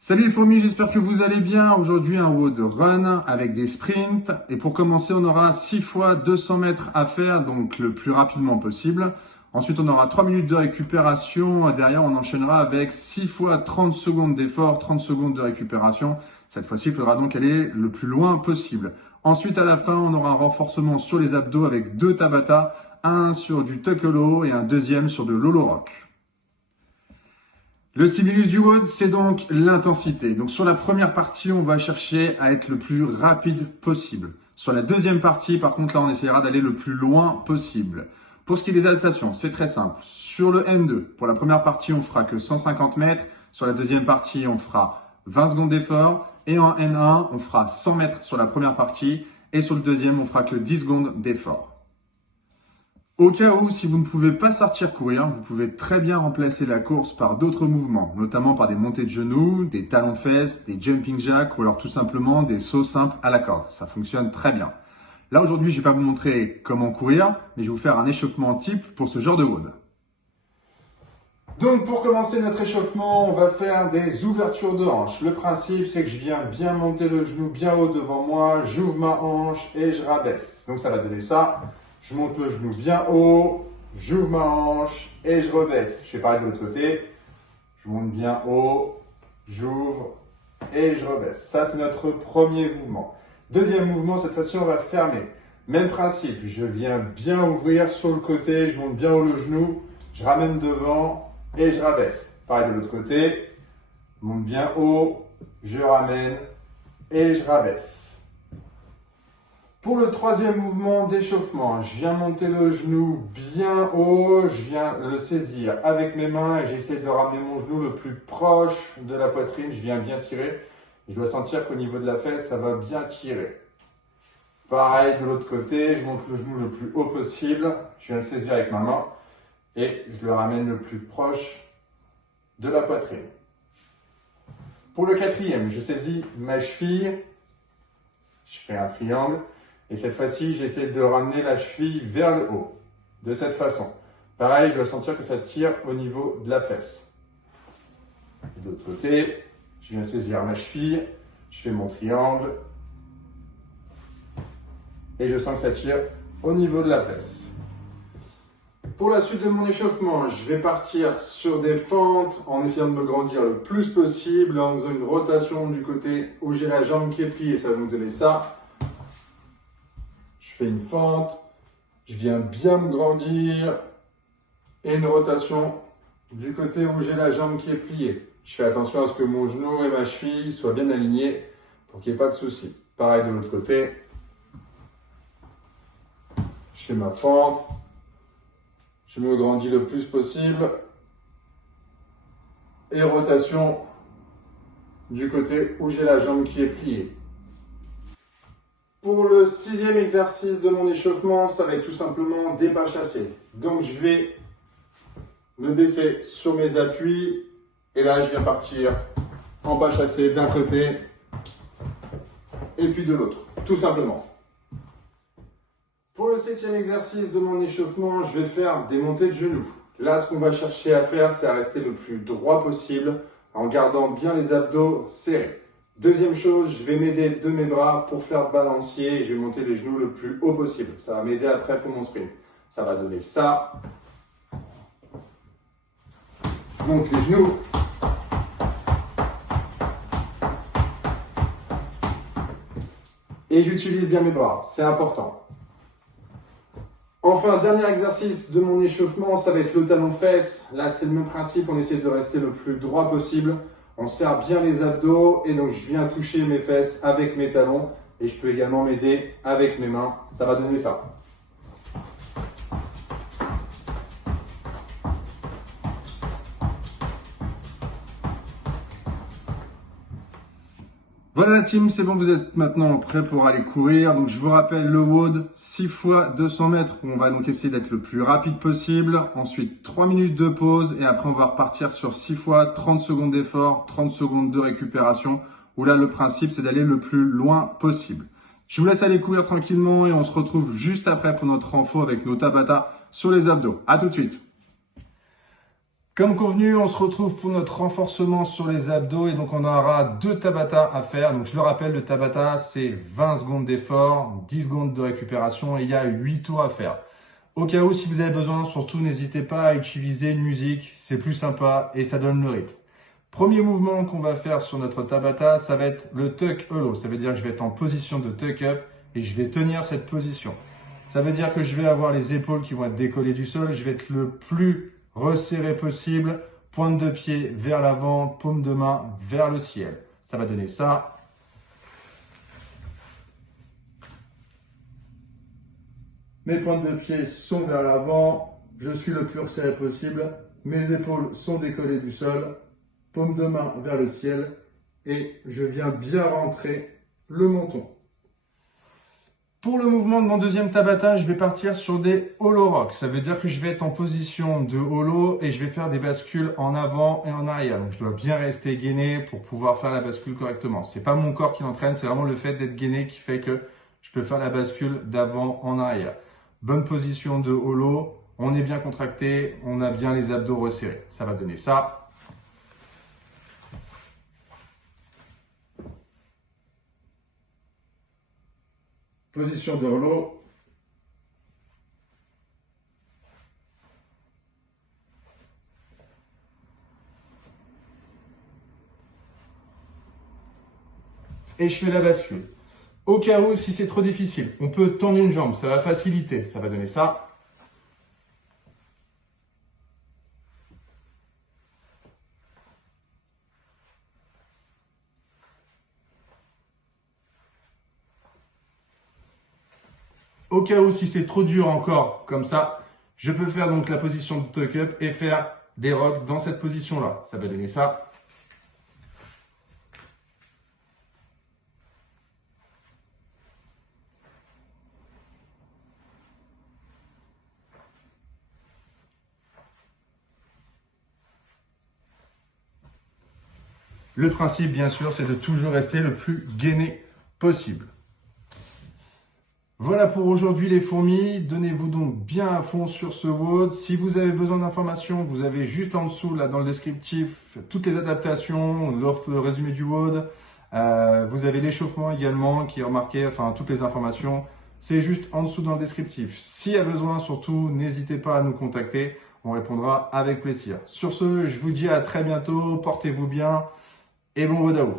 Salut les fourmis, j'espère que vous allez bien. Aujourd'hui, un WOD run avec des sprints. Et pour commencer, on aura 6 fois 200 mètres à faire, donc le plus rapidement possible. Ensuite, on aura 3 minutes de récupération. Derrière, on enchaînera avec 6 fois 30 secondes d'effort, 30 secondes de récupération. Cette fois-ci, il faudra donc aller le plus loin possible. Ensuite, à la fin, on aura un renforcement sur les abdos avec 2 Tabata, un sur du Tuckelo et un deuxième sur de l'Holo Rock. Le stimulus du WOD, c'est donc l'intensité. Donc sur la première partie, on va chercher à être le plus rapide possible. Sur la deuxième partie, par contre, là, on essaiera d'aller le plus loin possible. Pour ce qui est des haltations, c'est très simple. Sur le N2, pour la première partie, on fera que 150 mètres. Sur la deuxième partie, on fera 20 secondes d'effort. Et en N1, on fera 100 mètres sur la première partie. Et sur le deuxième, on fera que 10 secondes d'effort. Au cas où, si vous ne pouvez pas sortir courir, vous pouvez très bien remplacer la course par d'autres mouvements, notamment par des montées de genoux, des talons-fesses, des jumping jacks ou alors tout simplement des sauts simples à la corde. Ça fonctionne très bien. Là, aujourd'hui, je ne vais pas vous montrer comment courir, mais je vais vous faire un échauffement type pour ce genre de WOD. Donc, pour commencer notre échauffement, on va faire des ouvertures de hanche. Le principe, c'est que je viens bien monter le genou bien haut devant moi, j'ouvre ma hanche et je rabaisse. Donc, ça va donner ça. Je monte le genou bien haut, j'ouvre ma hanche et je rebaisse. Je fais pareil de l'autre côté. Je monte bien haut, j'ouvre et je rebaisse. Ça, c'est notre premier mouvement. Deuxième mouvement, cette fois-ci, on va fermer. Même principe, je viens bien ouvrir sur le côté, je monte bien haut le genou, je ramène devant et je rabaisse. Pareil de l'autre côté, je monte bien haut, je ramène et je rabaisse. Pour le troisième mouvement d'échauffement, je viens monter le genou bien haut, je viens le saisir avec mes mains et j'essaie de ramener mon genou le plus proche de la poitrine. Je viens bien tirer. Je dois sentir qu'au niveau de la fesse, ça va bien tirer. Pareil de l'autre côté, je monte le genou le plus haut possible. Je viens le saisir avec ma main et je le ramène le plus proche de la poitrine. Pour le quatrième, je saisis ma cheville, je fais un triangle. Et cette fois-ci, j'essaie de ramener la cheville vers le haut, de cette façon. Pareil, je dois sentir que ça tire au niveau de la fesse. Et de l'autre côté, je viens saisir ma cheville, je fais mon triangle, et je sens que ça tire au niveau de la fesse. Pour la suite de mon échauffement, je vais partir sur des fentes en essayant de me grandir le plus possible, en faisant une rotation du côté où j'ai la jambe qui est pliée, ça va me donner ça. Je fais une fente, je viens bien me grandir et une rotation du côté où j'ai la jambe qui est pliée. Je fais attention à ce que mon genou et ma cheville soient bien alignés pour qu'il n'y ait pas de souci. Pareil de l'autre côté. Je fais ma fente, je me grandis le plus possible et rotation du côté où j'ai la jambe qui est pliée. Pour le sixième exercice de mon échauffement, ça va être tout simplement des pas chassés. Donc je vais me baisser sur mes appuis et là je viens partir en pas chassé d'un côté et puis de l'autre, tout simplement. Pour le septième exercice de mon échauffement, je vais faire des montées de genoux. Là, ce qu'on va chercher à faire, c'est à rester le plus droit possible en gardant bien les abdos serrés. Deuxième chose, je vais m'aider de mes bras pour faire balancier et je vais monter les genoux le plus haut possible. Ça va m'aider après pour mon sprint. Ça va donner ça. Je monte les genoux. Et j'utilise bien mes bras, c'est important. Enfin, dernier exercice de mon échauffement, ça va être le talon-fesse. Là, c'est le même principe, on essaie de rester le plus droit possible. On serre bien les abdos et donc je viens toucher mes fesses avec mes talons et je peux également m'aider avec mes mains. Ça va donner ça. Voilà la team, c'est bon, vous êtes maintenant prêts pour aller courir. Donc je vous rappelle le WOD, 6 fois 200 mètres où on va donc essayer d'être le plus rapide possible. Ensuite 3 minutes de pause et après on va repartir sur 6 fois 30 secondes d'effort, 30 secondes de récupération. Où là le principe c'est d'aller le plus loin possible. Je vous laisse aller courir tranquillement et on se retrouve juste après pour notre renfort avec nos Tabata sur les abdos. À tout de suite. Comme convenu, on se retrouve pour notre renforcement sur les abdos et donc on aura 2 Tabata à faire. Donc je le rappelle, le Tabata c'est 20 secondes d'effort, 10 secondes de récupération et il y a 8 tours à faire. Au cas où, si vous avez besoin, surtout n'hésitez pas à utiliser une musique, c'est plus sympa et ça donne le rythme. Premier mouvement qu'on va faire sur notre Tabata, ça va être le tuck hollow. Ça veut dire que je vais être en position de tuck up et je vais tenir cette position. Ça veut dire que je vais avoir les épaules qui vont être décollées du sol, je vais être le plus resserré possible, pointe de pied vers l'avant, paume de main vers le ciel. Ça va donner ça. Mes pointes de pied sont vers l'avant, je suis le plus resserré possible, mes épaules sont décollées du sol, paume de main vers le ciel et je viens bien rentrer le menton. Pour le mouvement de mon deuxième Tabata, je vais partir sur des hollow rock. Ça veut dire que je vais être en position de hollow et je vais faire des bascules en avant et en arrière. Donc je dois bien rester gainé pour pouvoir faire la bascule correctement. C'est pas mon corps qui l'entraîne, c'est vraiment le fait d'être gainé qui fait que je peux faire la bascule d'avant en arrière. Bonne position de hollow, on est bien contracté, on a bien les abdos resserrés. Ça va donner ça. Position de hollow. Et je fais la bascule. Au cas où, si c'est trop difficile, on peut tendre une jambe, ça va faciliter, ça va donner ça. Au cas où, si c'est trop dur encore, comme ça, je peux faire donc la position de tuck up et faire des rocks dans cette position-là. Ça va donner ça. Le principe, bien sûr, c'est de toujours rester le plus gainé possible. Voilà pour aujourd'hui les fourmis, donnez-vous donc bien à fond sur ce WOD. Si vous avez besoin d'informations, vous avez juste en dessous, là dans le descriptif, toutes les adaptations, le résumé du WOD. Vous avez l'échauffement également qui est remarqué, enfin toutes les informations. C'est juste en dessous dans le descriptif. S'il y a besoin, surtout, n'hésitez pas à nous contacter, on répondra avec plaisir. Sur ce, je vous dis à très bientôt, portez-vous bien et bon WOD à vous.